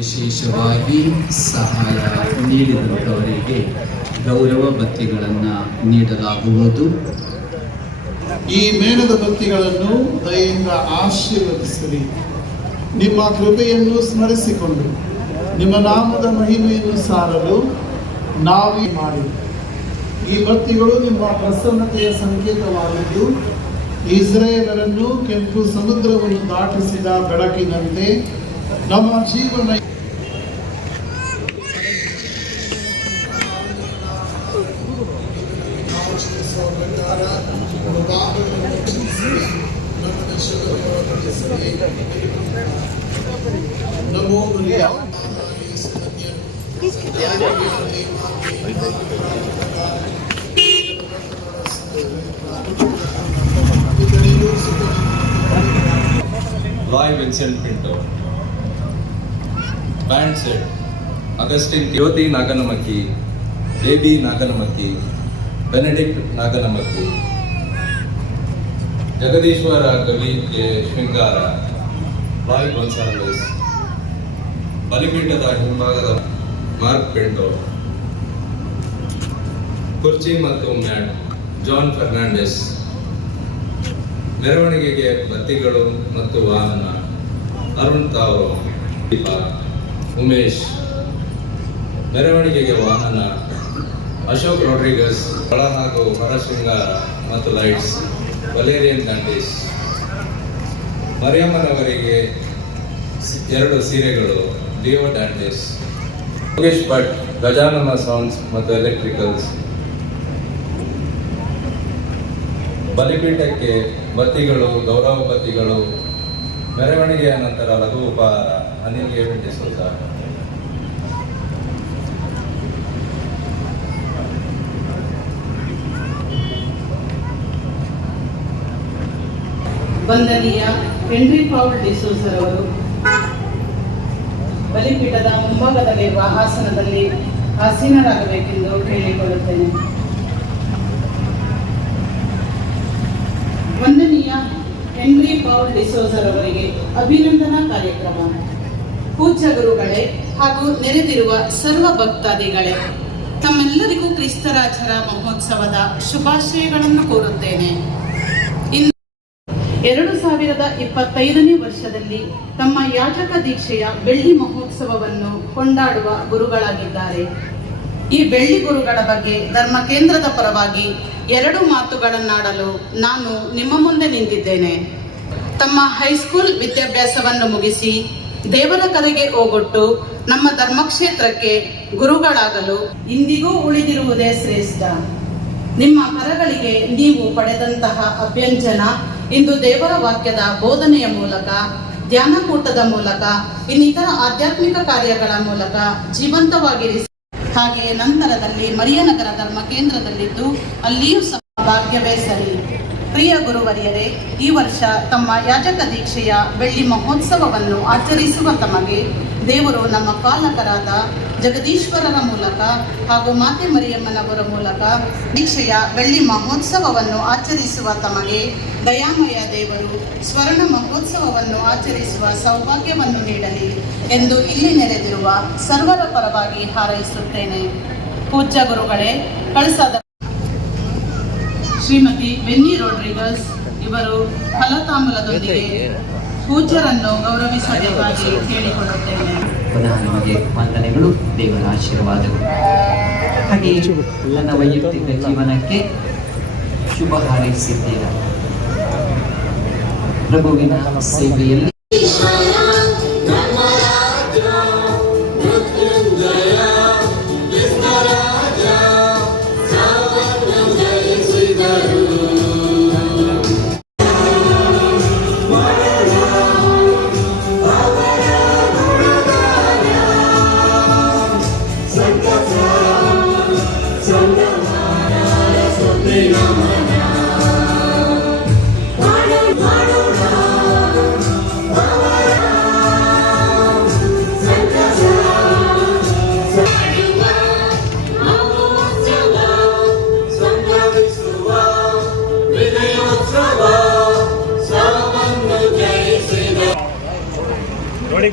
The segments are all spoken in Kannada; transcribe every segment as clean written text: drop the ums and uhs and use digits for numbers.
ವಿಶೇಷವಾಗಿ ಸಹಾಯ ನೀಡಿದಂಥವರಿಗೆ ಗೌರವ ಬತ್ತಿಗಳನ್ನು ನೀಡಲಾಗುವುದು. ಈ ಮೇಣದ ಬತ್ತಿಗಳನ್ನು ದಯೆಯಿಂದ ಆಶೀರ್ವದಿಸಿರಿ. ನಿಮ್ಮ ಕೃಪೆಯನ್ನು ಸ್ಮರಿಸಿಕೊಂಡು ನಿಮ್ಮ ನಾಮದ ಮಹಿಮೆಯನ್ನು ಸಾರಲು ನಾವೇ ಮಾಡಿ. ಈ ಬತ್ತಿಗಳು ನಿಮ್ಮ ಪ್ರಸನ್ನತೆಯ ಸಂಕೇತವಾಗಿದ್ದು ಇಸ್ರಾಯೇಲರನ್ನು ಕೆಂಪು ಸಮುದ್ರವನ್ನು ದಾಟಿಸಿದ ಬೆಳಕಿನಂತೆ ನಮ್ಮ ಜೀವನ ನಮೋ Roy Vincent Pinto. Band set Augustine Jyoti Naganamaki, Baby Naganamaki, Benedict Naganamaki, Jagadishwara Kavi Shringara, Roy Gonsalves, Balipita Himbagada Mark Pinto, Kurchi ಮತ್ತು ಮ್ಯಾಟ್ ಜಾನ್ ಫರ್ನಾಂಡಿಸ್. ಮೆರವಣಿಗೆಗೆ ಬತ್ತಿಗಳು ಮತ್ತು ವಾಹನ ಅರುಣ್ ತಾವ್ರೋ, ದೀಪ ಉಮೇಶ್. ಮೆರವಣಿಗೆಗೆ ವಾಹನ ಅಶೋಕ್ ರೋಡ್ರಿಗಸ್. ಒಳ ಹಾಗೂ ಹೊರ ಶೃಂಗಾರ ಮತ್ತು ಲೈಟ್ಸ್ ವಲೇರಿಯನ್ ಕಂಟೀಸ್. ಮರಿಯಮ್ಮನವರಿಗೆ 2 ಸೀರೆಗಳು ಡಿಯೋ ಟ್ಯಾಂಟಿಸ್. ಯೋಗೇಶ್ ಭಟ್ ಗಜಾನನ ಸೌಂಡ್ಸ್ ಮತ್ತು ಎಲೆಕ್ಟ್ರಿಕಲ್ಸ್. ಬಲಿಪೀಠಕ್ಕೆ ಬತ್ತಿಗಳು, ಗೌರವ ಬತ್ತಿಗಳು. ಮೆರವಣಿಗೆಯ ನಂತರ ಲಘು ಉಪಹಾರ ಅನಿಲ್ ಡಿಸೋಜ. ವಂದನೀಯ ಹೆನ್ರಿ ಪೌಲ್ ಡಿಸೋಜರ್ ಅವರು ಬಲಿಪೀಠದ ಮುಂಭಾಗದಲ್ಲಿರುವ ಆಸನದಲ್ಲಿ ಆಸೀನರಾಗಬೇಕೆಂದು ಕೇಳಿಕೊಳ್ಳುತ್ತೇನೆ. ವಂದನೀಯ ಹೆನ್ರಿ ಪೌಲ್ ಡಿಸೋಜರ್ ಅವರಿಗೆ ಅಭಿನಂದನಾ ಕಾರ್ಯಕ್ರಮ. ಪೂಜ್ಯ ಗುರುಗಳೇ ಹಾಗೂ ನೆರೆದಿರುವ ಸರ್ವ ಭಕ್ತಾದಿಗಳೇ, ತಮ್ಮೆಲ್ಲರಿಗೂ ಕ್ರಿಸ್ತರಾಜರ ಮಹೋತ್ಸವದ ಶುಭಾಶಯಗಳನ್ನು ಕೋರುತ್ತೇನೆ. 2025ನೇ ವರ್ಷದಲ್ಲಿ ತಮ್ಮ ಯಾಜಕ ದೀಕ್ಷೆಯ ಬೆಳ್ಳಿ ಮಹೋತ್ಸವವನ್ನು ಕೊಂಡಾಡುವ ಗುರುಗಳಾಗಿದ್ದಾರೆ. ಈ ಬೆಳ್ಳಿ ಗುರುಗಳ ಬಗ್ಗೆ ಧರ್ಮ ಕೇಂದ್ರದ ಪರವಾಗಿ 2 ಮಾತುಗಳನ್ನಾಡಲು ನಾನು ನಿಮ್ಮ ಮುಂದೆ ನಿಂತಿದ್ದೇನೆ. ತಮ್ಮ ಹೈಸ್ಕೂಲ್ ವಿದ್ಯಾಭ್ಯಾಸವನ್ನು ಮುಗಿಸಿ ದೇವರ ಕರೆಗೆ ಹೋಗೊಟ್ಟು ನಮ್ಮ ಧರ್ಮಕ್ಷೇತ್ರಕ್ಕೆ ಗುರುಗಳಾಗಲು ಇಂದಿಗೂ ಉಳಿದಿರುವುದೇ ಶ್ರೇಷ್ಠ. ನಿಮ್ಮ ಕರಗಳಿಗೆ ನೀವು ಪಡೆದಂತಹ ಅಭ್ಯಂಜನ ಇಂದು ದೇವರ ವಾಕ್ಯದ ಬೋಧನೆಯ ಮೂಲಕ, ಧ್ಯಾನಕೂಟದ ಮೂಲಕ, ಇನ್ನಿತರ ಆಧ್ಯಾತ್ಮಿಕ ಕಾರ್ಯಗಳ ಮೂಲಕ ಜೀವಂತವಾಗಿರಿಸಿ, ಹಾಗೆ ನಂತರದಲ್ಲಿ ಮರಿಯನಗರ ಧರ್ಮ ಕೇಂದ್ರದಲ್ಲಿದ್ದು ಅಲ್ಲಿಯೂ ಸಹ ಭಾಗ್ಯವೇ ಸರಿ. ಪ್ರಿಯ ಗುರುವರಿಯರೇ, ಈ ವರ್ಷ ತಮ್ಮ ಯಾಜಕ ದೀಕ್ಷೆಯ ಬೆಳ್ಳಿ ಮಹೋತ್ಸವವನ್ನು ಆಚರಿಸುವ ತಮಗೆ ದೇವರು ನಮ್ಮ ಪಾಲಕರಾದ ಜಗದೀಶ್ವರರ ಮೂಲಕ ಹಾಗೂ ಮಾತೆ ಮರಿಯಮ್ಮನವರ ಮೂಲಕ ದೀಕ್ಷೆಯ ಬೆಳ್ಳಿ ಮಹೋತ್ಸವವನ್ನು ಆಚರಿಸುವ ತಮಗೆ ದಯಾಮಯ ದೇವರು ಸ್ವರ್ಣ ಮಹೋತ್ಸವವನ್ನು ಆಚರಿಸುವ ಸೌಭಾಗ್ಯವನ್ನು ನೀಡಲಿ ಎಂದು ಇಲ್ಲಿ ನೆರೆದಿರುವ ಸರ್ವರ ಪರವಾಗಿ ಹಾರೈಸುತ್ತೇನೆ. ಪೂಜ್ಯ ಗುರುಗಳೇ, ಕಳಸದ ಶ್ರೀಮತಿ ಬೆನ್ನಿ ರೋಡ್ರಿಗಸ್ ಇವರು ಫಲತಾಂಬೂಲದೊಂದಿಗೆ ಪೂಜ್ಯರನ್ನು ಗೌರವಿಸಬೇಕಾಗಿ ಕೇಳಿಕೊಳ್ಳುತ್ತೇನೆ. ಪುನಃ ನಿಮಗೆ ವಂದನೆಗಳು, ದೇವರ ಆಶೀರ್ವಾದಗಳು. ಹಾಗೆ ನನ್ನ ವೈಯಕ್ತಿಕ ಜೀವನಕ್ಕೆ ಶುಭ ಹಾರೈಸಿದ್ದೀರಾ. ಪ್ರಭುವಿನ ಸೇವೆಯಲ್ಲಿ ನೋಡಿ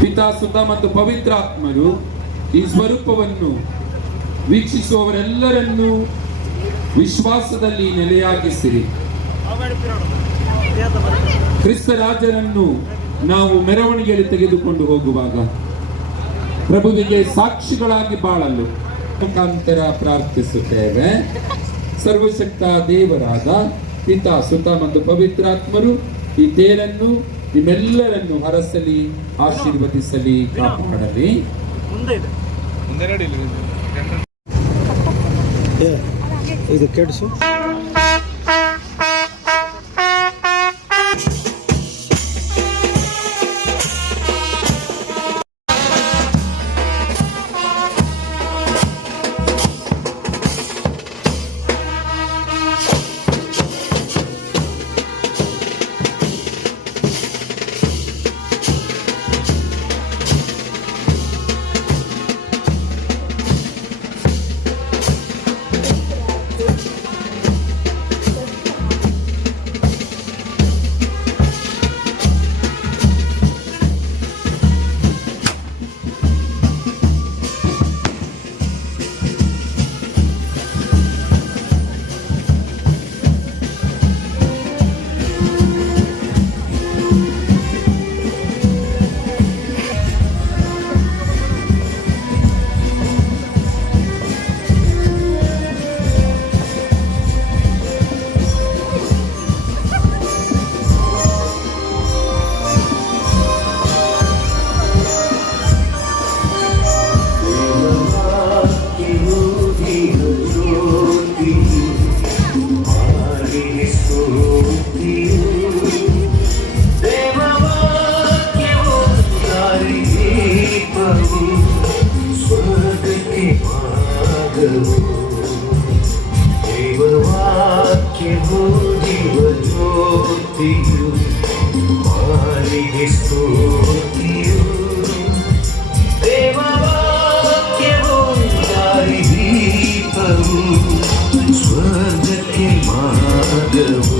ಪಿತಾ ಸುತ ಮತ್ತು ಪವಿತ್ರಾತ್ಮರು ಈ ಸ್ವರೂಪವನ್ನು ವೀಕ್ಷಿಸುವವರೆಲ್ಲರನ್ನೂ ವಿಶ್ವಾಸದಲ್ಲಿ ನೆಲೆಯಾಗಿಸಿರಿ. ಕ್ರಿಸ್ತ ರಾಜರನ್ನು ನಾವು ಮೆರವಣಿಗೆಯಲ್ಲಿ ತೆಗೆದುಕೊಂಡು ಹೋಗುವಾಗ ಪ್ರಭುವಿಗೆ ಸಾಕ್ಷಿಗಳಾಗಿ ಬಾಳಲು ಮುಖಾಂತರ ಪ್ರಾರ್ಥಿಸುತ್ತೇವೆ. ಸರ್ವಶಕ್ತ ದೇವರಾದ ಪಿತಾ ಸುತ ಮತ್ತು ಪವಿತ್ರಾತ್ಮರು ಈ ತೇರನ್ನು ನಿಮ್ಮೆಲ್ಲರನ್ನು ಹರಸಲಿ, ಆಶೀರ್ವದಿಸಲಿ, ಕಾಪಾಡಲಿ. ಇದು ಕೆಡಿಸು. ದೇವವಾಕ್ಯವು ಜೀವಜ್ಯೋತಿಯು, ಮಾರಿಗೆ ಸ್ತುತಿಯು. ದೇವವಾಕ್ಯವು ದಾರಿದೀಪವು, ಸ್ವರ್ಗಕ್ಕೆ ಮಾರ್ಗವು.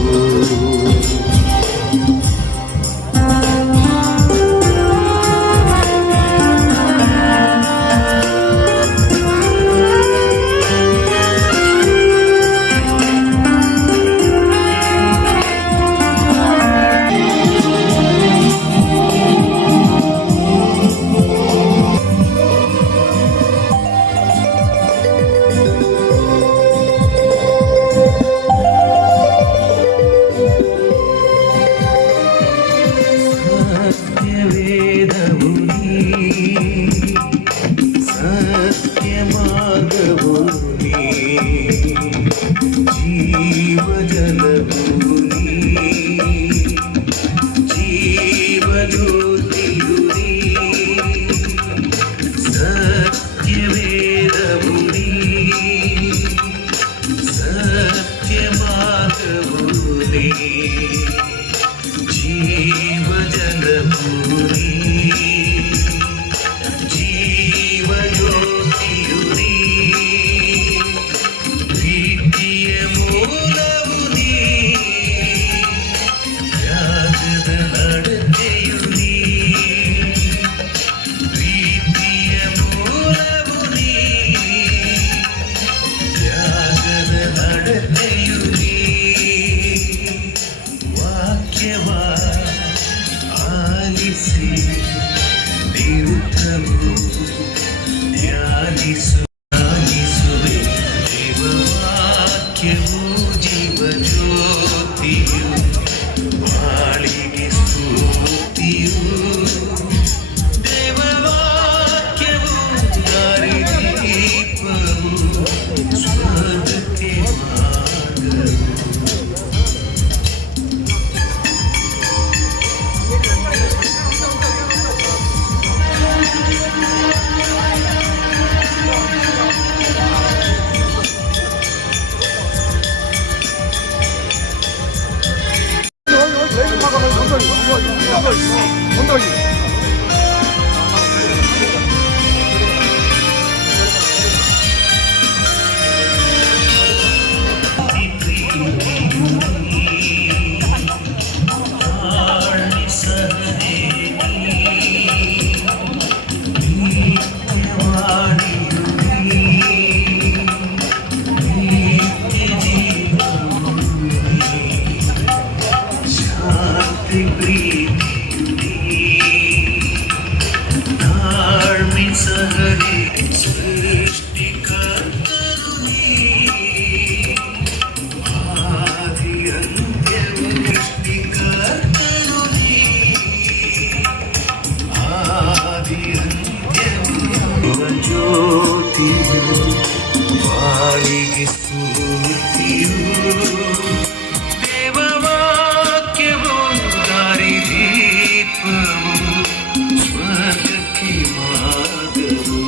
ಸಹನೆ ಸೃಷ್ಟಿಕರ್ತನು ನೀ. ಆದಿಯಂತ್ಯವು ಸೃಷ್ಟಿಕರ್ತನು ನೀ. ಆದಿಯಂತ್ಯವು ಜ್ಯೋತಿಯು ಬಾಳಿಗೆ ಸ್ಫೂರ್ತಿಯು. ದೇವವಾಕ್ಯವು ದಾರಿದೀಪವು ಸ್ವರ್ಗಕ್ಕೆ ಮಾರ್ಗವು.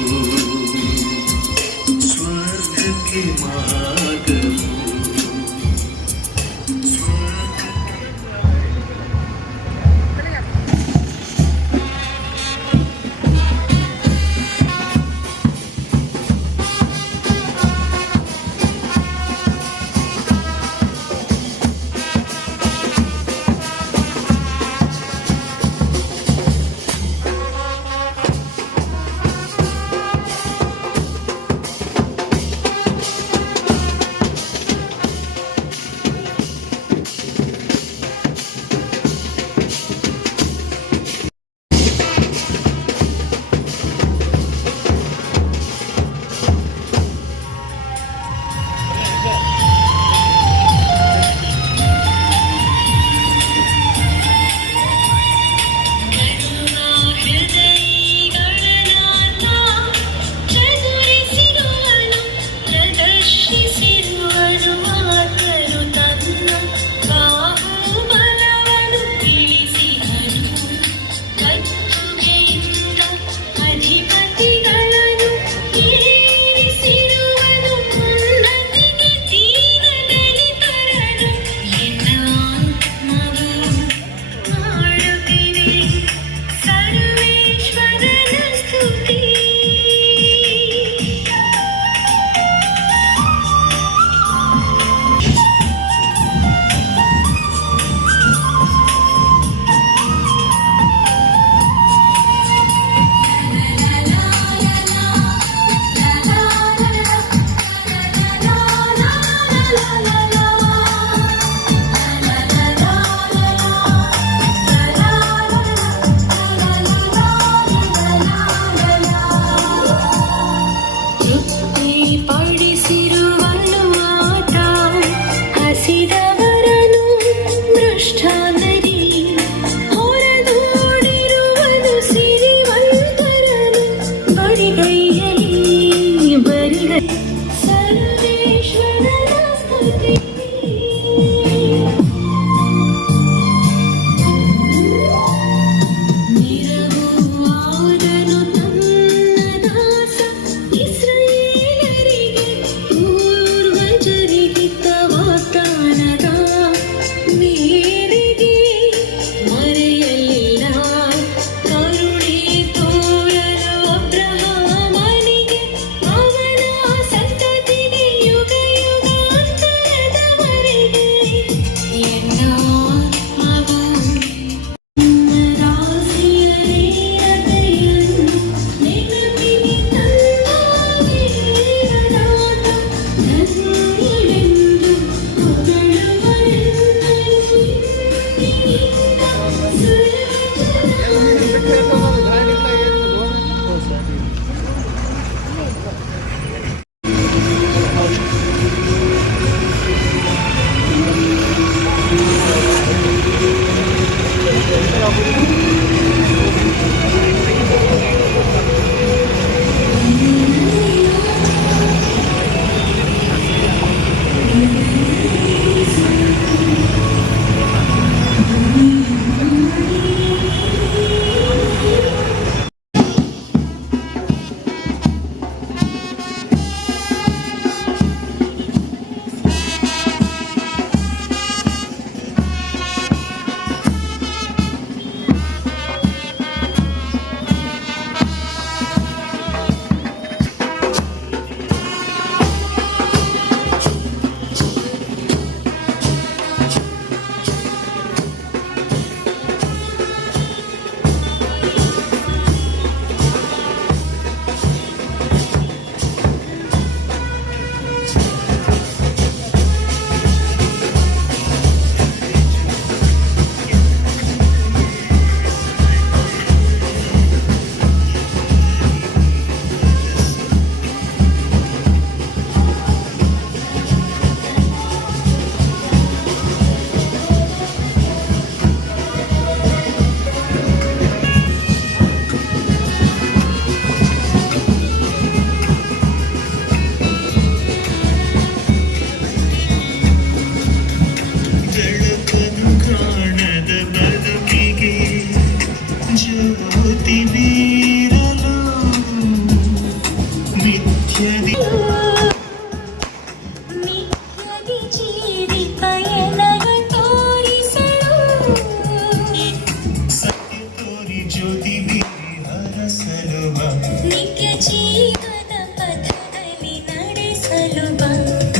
ಜೀವನ ಪಥದಲ್ಲಿ ನಡೆಸಲು ಬಾ.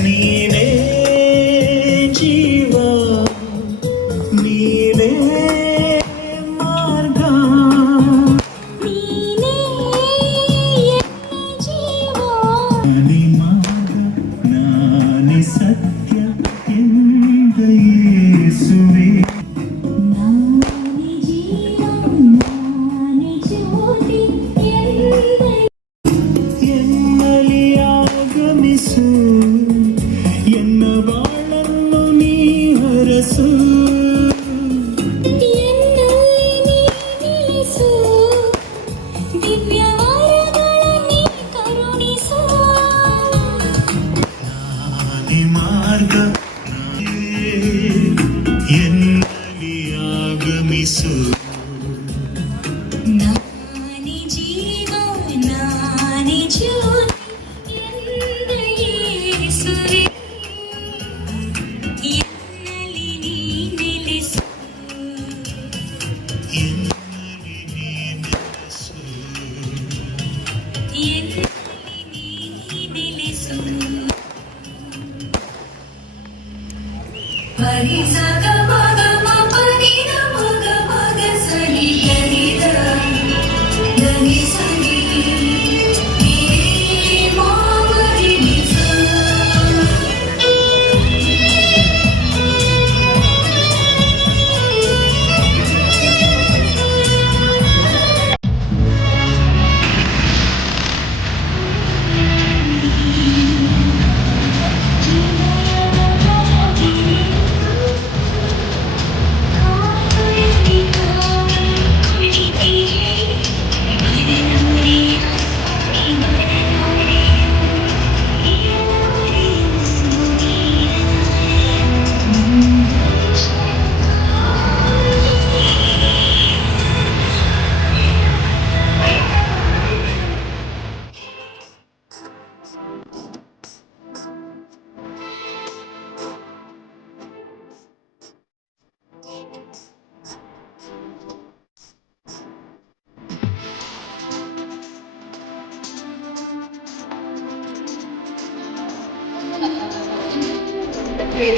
ನೀನೇ ಜೀವ ನೀನೇ ಮಾರ್ಗ ನೀನೇ ಜೀವ ನಾನೇ ಮಾರ್ಗ ನಾನೇ ಸತ್ಯ ಎಂದ ಯೇಸುವೇ ನಾನೇ ಜೀವ ನಾನೇ ಜ್ಯೋತಿ ಎಂದ ಎನ್ನಲಿ ಆಗಮಿಸು ಎನ್ನ ಬಾಳನ್ನು ನೀ ಹರಸು ಎನ್ನಲ್ಲಿ ನೀ ನಿಲ್ಲಿಸು. ದಿವ್ಯ ವರಗಳ ನೀ ಕರುಣಿಸು. ನಾನೇ ಮಾರ್ಗ ಎನ್ನಲಿ ಆಗಮಿಸು ನಾನೇ ಜೀವ ನಾನೇ ಜ್ಯೋತಿ ಎಂದ ಯೇಸುವೇ. ಎನ್ನಲ್ಲಿ ನೀ ನೆಲೆಸು. ಎನ್ನಲಿ ನೀ ನೆಲೆಸು ಎನ್ನಲ್ಲಿ ನೀ ನೆಲೆಸು. ಪರಿ ಸಗ ಮಗ ಮ ಪರಿ ದ ಮಗ ಮಗ ಸರಿ ಗರಿ ದ ಗರಿ ಸರಿ ನೀ ಮಾ ಗರಿ ನಿ ಸ.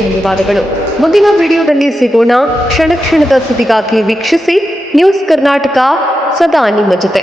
ಧನ್ಯವಾದಗಳು. ಮುಂದಿನ ವಿಡಿಯೋದಲ್ಲಿ ಸಿಗೋಣ. ಕ್ಷಣ ಕ್ಷಣದ ಸುದ್ದಿಗಾಗಿ ವೀಕ್ಷಿಸಿ ನ್ಯೂಸ್ ಕರ್ನಾಟಕ, ಸದಾ ನಿಮ್ಮ ಜೊತೆ.